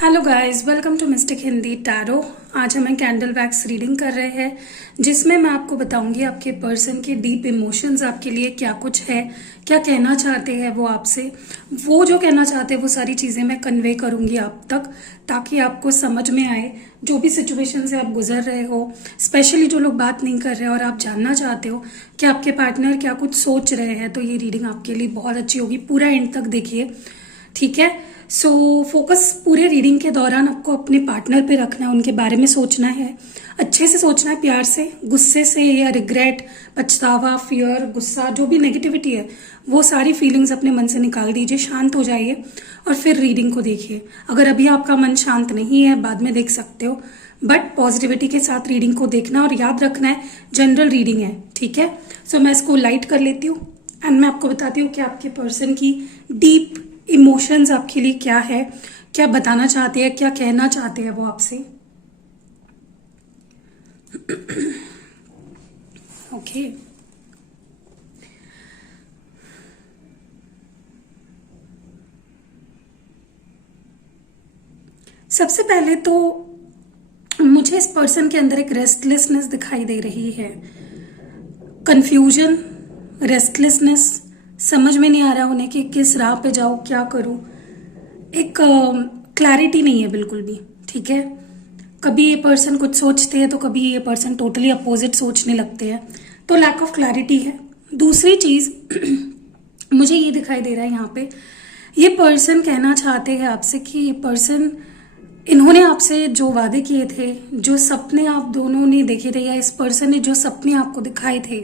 Hello guys, welcome to mystic Hindi tarot. आज हम candle wax reading कर रहे हैं जिसमें मैं आपको बताऊंगी आपके पर्सन के डीप इमोशंस आपके लिए क्या कुछ है, क्या कहना चाहते हैं वो आपसे। वो जो कहना चाहते हैं वो सारी चीज़ें मैं कन्वे करूंगी आप तक, ताकि आपको समझ में आए जो भी सिचुएशन से आप गुजर रहे हो। स्पेशली जो लोग बात नहीं कर रहे और आप जानना चाहते हो कि आपके पार्टनर क्या कुछ सोच रहे हैं, तो ये रीडिंग आपके लिए बहुत अच्छी होगी। पूरा एंड तक देखिए, ठीक है। सो फोकस पूरे रीडिंग के दौरान आपको अपने पार्टनर पे रखना है, उनके बारे में सोचना है, अच्छे से सोचना है, प्यार से, गुस्से से या रिग्रेट, पछतावा, फियर, गुस्सा, जो भी नेगेटिविटी है वो सारी फीलिंग्स अपने मन से निकाल दीजिए, शांत हो जाइए और फिर रीडिंग को देखिए। अगर अभी आपका मन शांत नहीं है बाद में देख सकते हो, बट पॉजिटिविटी के साथ रीडिंग को देखना और याद रखना है जनरल रीडिंग है, ठीक है। सो मैं इसको लाइट कर लेती हूँ एंड मैं आपको बताती हूँ कि आपके पर्सन की डीप इमोशंस आपके लिए क्या है, क्या बताना चाहते हैं, क्या कहना चाहते हैं वो आपसे। ओके सबसे पहले तो मुझे इस पर्सन के अंदर एक रेस्टलेसनेस दिखाई दे रही है, कंफ्यूजन, रेस्टलेसनेस, समझ में नहीं आ रहा उन्हें कि किस राह पे जाऊँ, क्या करूँ। एक क्लैरिटी नहीं है बिल्कुल भी, ठीक है। कभी ये पर्सन कुछ सोचते हैं तो कभी ये पर्सन टोटली अपोजिट सोचने लगते हैं, तो लैक ऑफ क्लैरिटी है। दूसरी चीज़ मुझे ये दिखाई दे रहा है यहाँ पे, ये पर्सन कहना चाहते हैं आपसे कि ये पर्सन, इन्होंने आपसे जो वादे किए थे, जो सपने आप दोनों ने देखे थे, या इस पर्सन ने जो सपने आपको दिखाए थे,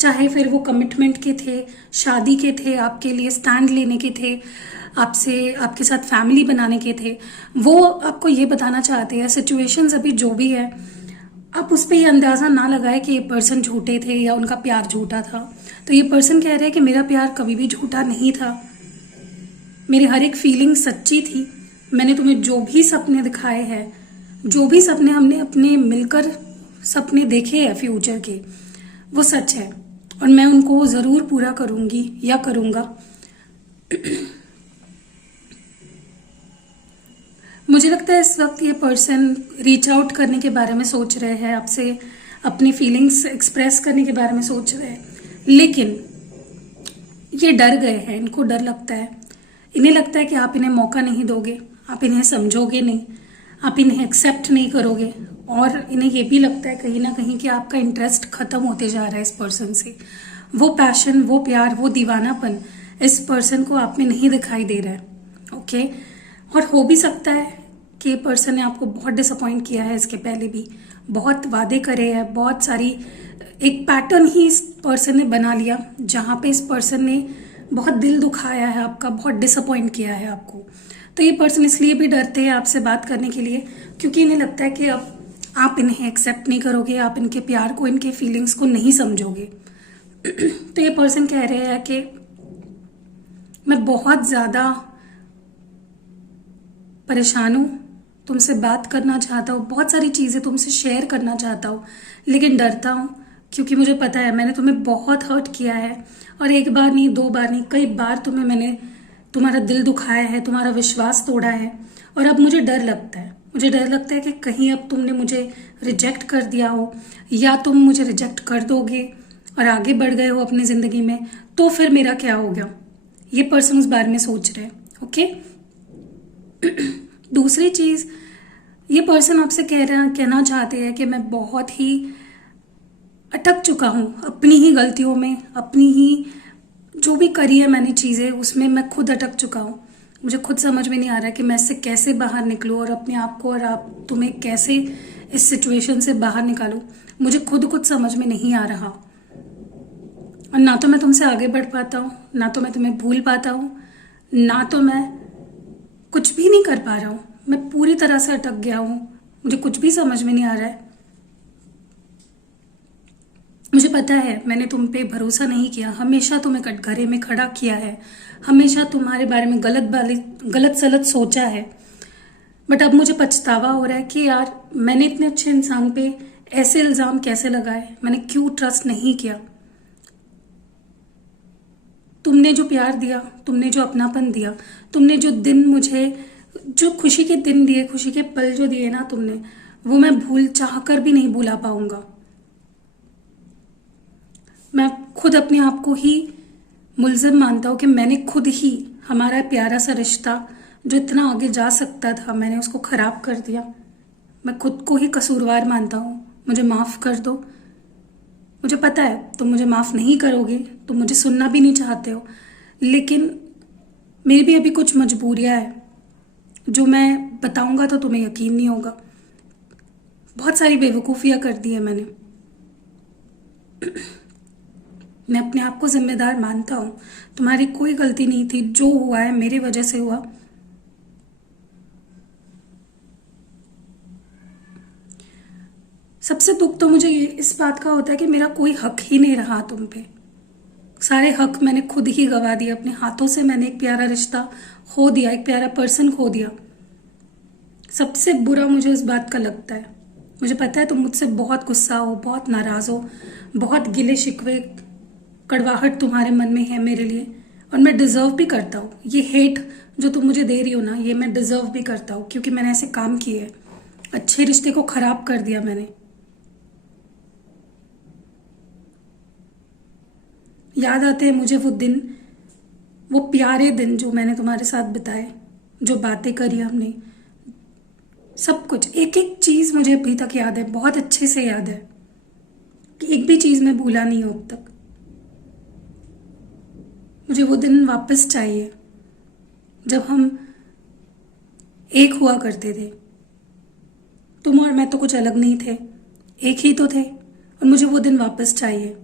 चाहे फिर वो कमिटमेंट के थे, शादी के थे, आपके लिए स्टैंड लेने के थे, आपसे आपके साथ फैमिली बनाने के थे, वो आपको ये बताना चाहते हैं। सिचुएशंस अभी जो भी है, आप उस पर ये अंदाज़ा ना लगाए कि ये पर्सन झूठे थे या उनका प्यार झूठा था। तो ये पर्सन कह रहे हैं कि मेरा प्यार कभी भी झूठा नहीं था, मेरी हर एक फीलिंग सच्ची थी। मैंने तुम्हें जो भी सपने दिखाए हैं, जो भी सपने हमने अपने मिलकर सपने देखे हैं फ्यूचर के, वो सच है और मैं उनको ज़रूर पूरा करूंगी या करूंगा। मुझे लगता है इस वक्त ये पर्सन रीच आउट करने के बारे में सोच रहे हैं, आपसे अपनी फीलिंग्स एक्सप्रेस करने के बारे में सोच रहे हैं, लेकिन ये डर गए हैं, इनको डर लगता है। इन्हें लगता है कि आप इन्हें मौका नहीं दोगे, आप इन्हें समझोगे नहीं, आप इन्हें एक्सेप्ट नहीं करोगे, और इन्हें ये भी लगता है कहीं ना कहीं कि आपका इंटरेस्ट खत्म होते जा रहा है इस पर्सन से। वो पैशन, वो प्यार, वो दीवानापन इस पर्सन को आप में नहीं दिखाई दे रहा है, ओके। और हो भी सकता है कि ये पर्सन ने आपको बहुत डिसअपॉइंट किया है, इसके पहले भी बहुत वादे करे हैं, बहुत सारी, एक पैटर्न ही इस पर्सन ने बना लिया जहाँ पे इस पर्सन ने बहुत दिल दुखाया है आपका, बहुत डिसअपॉइंट किया है आपको। तो ये पर्सन इसलिए भी डरते हैं आपसे बात करने के लिए, क्योंकि इन्हें लगता है कि अब आप इन्हें एक्सेप्ट नहीं करोगे, आप इनके प्यार को, इनके फीलिंग्स को नहीं समझोगे। तो ये पर्सन कह रहे हैं कि मैं बहुत ज़्यादा परेशान हूँ, तुमसे बात करना चाहता हूँ, बहुत सारी चीज़ें तुमसे शेयर करना चाहता हूँ, लेकिन डरता हूँ क्योंकि मुझे पता है मैंने तुम्हें बहुत हर्ट किया है, और एक बार नहीं, दो बार नहीं, कई बार मैंने तुम्हारा दिल दुखाया है, तुम्हारा विश्वास तोड़ा है। और अब मुझे डर लगता है, मुझे डर लगता है कि कहीं अब तुमने मुझे रिजेक्ट कर दिया हो, या तुम मुझे रिजेक्ट कर दोगे और आगे बढ़ गए हो अपनी ज़िंदगी में, तो फिर मेरा क्या हो गया। ये पर्सन उस बारे में सोच रहे हैं, ओके। दूसरी चीज़, ये पर्सन आपसे कहना चाहते हैं कि मैं बहुत ही अटक चुका हूँ अपनी ही गलतियों में, अपनी ही जो भी करी है मैंने चीज़ें, उसमें मैं खुद अटक चुका हूँ। मुझे खुद समझ में नहीं आ रहा कि मैं इससे कैसे बाहर निकलूँ और अपने आप को और आप तुम्हें कैसे इस सिचुएशन से बाहर निकालूँ। मुझे खुद समझ में नहीं आ रहा, और ना तो मैं तुमसे आगे बढ़ पाता हूँ, ना तो मैं तुम्हें भूल पाता हूँ, ना तो मैं कुछ भी नहीं कर पा रहा हूँ। मैं पूरी तरह से अटक गया हूँ, मुझे कुछ भी समझ में नहीं आ रहा है। मुझे पता है मैंने तुम पे भरोसा नहीं किया, हमेशा तुम्हें कटघरे में खड़ा किया है, हमेशा तुम्हारे बारे में गलत सलत सोचा है, बट अब मुझे पछतावा हो रहा है कि यार मैंने इतने अच्छे इंसान पे ऐसे इल्ज़ाम कैसे लगाए, मैंने क्यों ट्रस्ट नहीं किया। तुमने जो प्यार दिया, तुमने जो अपनापन दिया, तुमने जो दिन मुझे जो खुशी के दिन दिए, खुशी के पल जो दिए ना तुमने, वो मैं भूल चाह कर भी नहीं भुला पाऊंगा। मैं खुद अपने आप को ही मुलजिम मानता हूँ कि मैंने खुद ही हमारा प्यारा सा रिश्ता जो इतना आगे जा सकता था, मैंने उसको खराब कर दिया। मैं खुद को ही कसूरवार मानता हूँ। मुझे माफ़ कर दो। मुझे पता है तुम मुझे माफ़ नहीं करोगे, तुम मुझे सुनना भी नहीं चाहते हो, लेकिन मेरी भी अभी कुछ मजबूरियाँ हैं जो मैं बताऊंगा तो तुम्हें यकीन नहीं होगा। बहुत सारी बेवकूफ़ियाँ कर दी है मैंने। मैं अपने आप को जिम्मेदार मानता हूँ। तुम्हारी कोई गलती नहीं थी, जो हुआ है मेरी वजह से हुआ। सबसे दुख तो मुझे ये इस बात का होता है कि मेरा कोई हक ही नहीं रहा तुम पे। सारे हक मैंने खुद ही गवा दिए अपने हाथों से। मैंने एक प्यारा रिश्ता खो दिया, एक प्यारा पर्सन खो दिया। सबसे बुरा मुझे इस बात का लगता है। मुझे पता है तुम मुझसे बहुत गुस्सा हो, बहुत नाराज हो, बहुत गिले शिकवे, कड़वाहट तुम्हारे मन में है मेरे लिए, और मैं डिजर्व भी करता हूँ। ये हेट जो तुम मुझे दे रही हो ना, ये मैं डिजर्व भी करता हूँ, क्योंकि मैंने ऐसे काम किए हैं। अच्छे रिश्ते को खराब कर दिया मैंने। याद आते हैं मुझे वो दिन, वो प्यारे दिन जो मैंने तुम्हारे साथ बिताए, जो बातें करी हमने, सब कुछ, एक एक चीज मुझे अभी तक याद है, बहुत अच्छे से याद है कि एक भी चीज मैं भूला नहीं हूं अब तक। मुझे वो दिन वापस चाहिए जब हम एक हुआ करते थे। तुम और मैं तो कुछ अलग नहीं थे, एक ही तो थे। और मुझे वो दिन वापस चाहिए।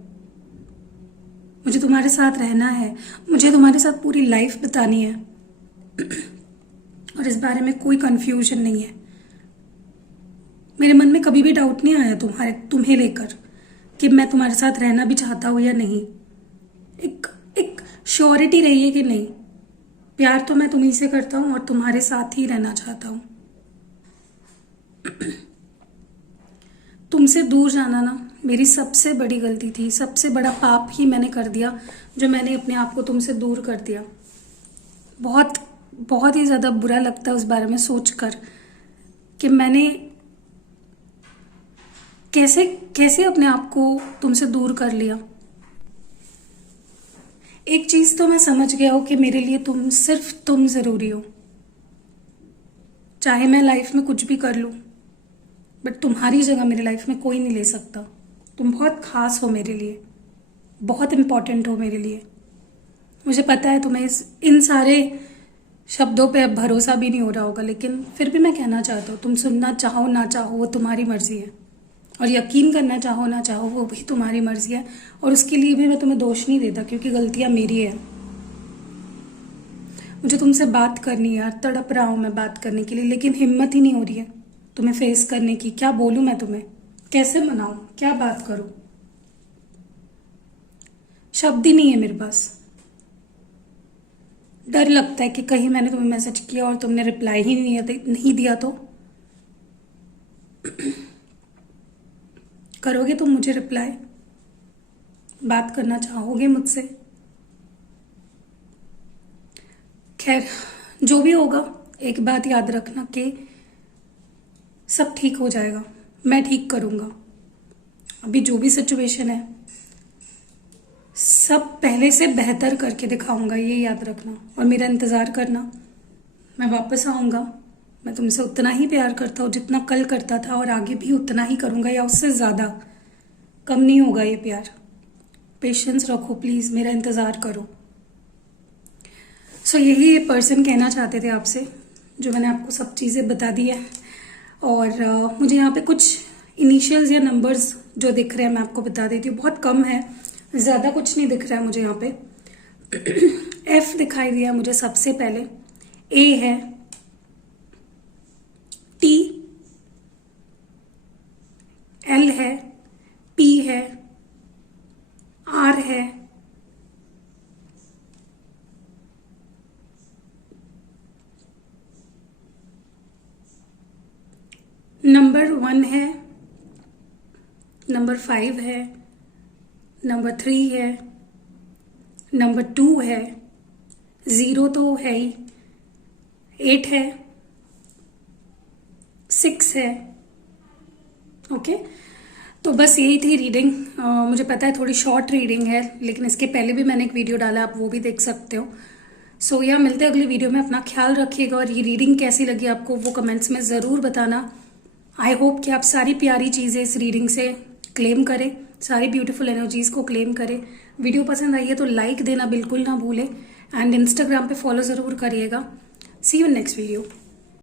मुझे तुम्हारे साथ रहना है, मुझे तुम्हारे साथ पूरी लाइफ बितानी है। और इस बारे में कोई कंफ्यूजन नहीं है। मेरे मन में कभी भी डाउट नहीं आया तुम्हें लेकर कि मैं तुम्हारे साथ रहना भी चाहता हूँ या नहीं। एक एक श्योरिटी रही है कि नहीं, प्यार तो मैं तुम्ही से करता हूँ और तुम्हारे साथ ही रहना चाहता हूँ। तुमसे दूर जाना ना मेरी सबसे बड़ी गलती थी, सबसे बड़ा पाप ही मैंने कर दिया, जो मैंने अपने आप को तुमसे दूर कर दिया। बहुत बहुत ही ज़्यादा बुरा लगता है उस बारे में सोचकर कि मैंने कैसे कैसे अपने आप को तुमसे दूर कर लिया। एक चीज़ तो मैं समझ गया हूँ कि मेरे लिए सिर्फ तुम ज़रूरी हो। चाहे मैं लाइफ में कुछ भी कर लूँ, बट तुम्हारी जगह मेरी लाइफ में कोई नहीं ले सकता। तुम बहुत खास हो मेरे लिए, बहुत इम्पोर्टेंट हो मेरे लिए। मुझे पता है तुम्हें इन सारे शब्दों पे अब भरोसा भी नहीं हो रहा होगा, लेकिन फिर भी मैं कहना चाहता हूँ, तुम सुनना चाहो ना चाहो वो तुम्हारी मर्जी है, और यकीन करना चाहो ना चाहो वो भी तुम्हारी मर्जी है। और उसके लिए भी मैं तुम्हें दोष नहीं देता, क्योंकि गलतियाँ मेरी है। मुझे तुमसे बात करनी है यार, तड़प रहा हूँ मैं बात करने के लिए, लेकिन हिम्मत ही नहीं हो रही है तुम्हें फेस करने की। क्या बोलूँ मैं तुम्हें, कैसे मनाऊं, क्या बात करूं, शब्द ही नहीं है मेरे पास। डर लगता है कि कहीं मैंने तुम्हें मैसेज किया और तुमने रिप्लाई ही नहीं दिया तो। करोगे तुम मुझे रिप्लाई, बात करना चाहोगे मुझसे? खैर, जो भी होगा, एक बात याद रखना कि सब ठीक हो जाएगा, मैं ठीक करूँगा। अभी जो भी सिचुएशन है, सब पहले से बेहतर करके दिखाऊंगा, ये याद रखना। और मेरा इंतज़ार करना, मैं वापस आऊँगा। मैं तुमसे उतना ही प्यार करता हूँ जितना कल करता था, और आगे भी उतना ही करूँगा, या उससे ज़्यादा। कम नहीं होगा ये प्यार। पेशेंस रखो प्लीज़, मेरा इंतज़ार करो। सो यही ये पर्सन कहना चाहते थे आपसे, जो मैंने आपको सब चीज़ें बता दी है। और मुझे यहाँ पे कुछ इनिशियल्स या नंबर्स जो दिख रहे हैं मैं आपको बता देती हूँ। बहुत कम है, ज़्यादा कुछ नहीं दिख रहा है मुझे यहाँ पे। एफ दिखाई दिया मुझे सबसे पहले, ए है, टी, एल है, पी है, आर है, नंबर 1 है, नंबर 5 है, नंबर 3 है, नंबर 2 है, 0 तो है ही, 8 है, 6 है। ओके, तो बस यही थी रीडिंग। मुझे पता है थोड़ी शॉर्ट रीडिंग है, लेकिन इसके पहले भी मैंने एक वीडियो डाला, आप वो भी देख सकते हो। सो या मिलते हैं अगली वीडियो में। अपना ख्याल रखिएगा, और ये रीडिंग कैसी लगी आपको वो कमेंट्स में ज़रूर बताना। आई होप कि आप सारी प्यारी चीज़ें इस रीडिंग से क्लेम करें, सारी ब्यूटीफुल एनर्जीज़ को क्लेम करें। वीडियो पसंद आई है तो लाइक देना बिल्कुल ना भूलें, एंड इंस्टाग्राम पे फॉलो ज़रूर करिएगा। सी यू नेक्स्ट वीडियो।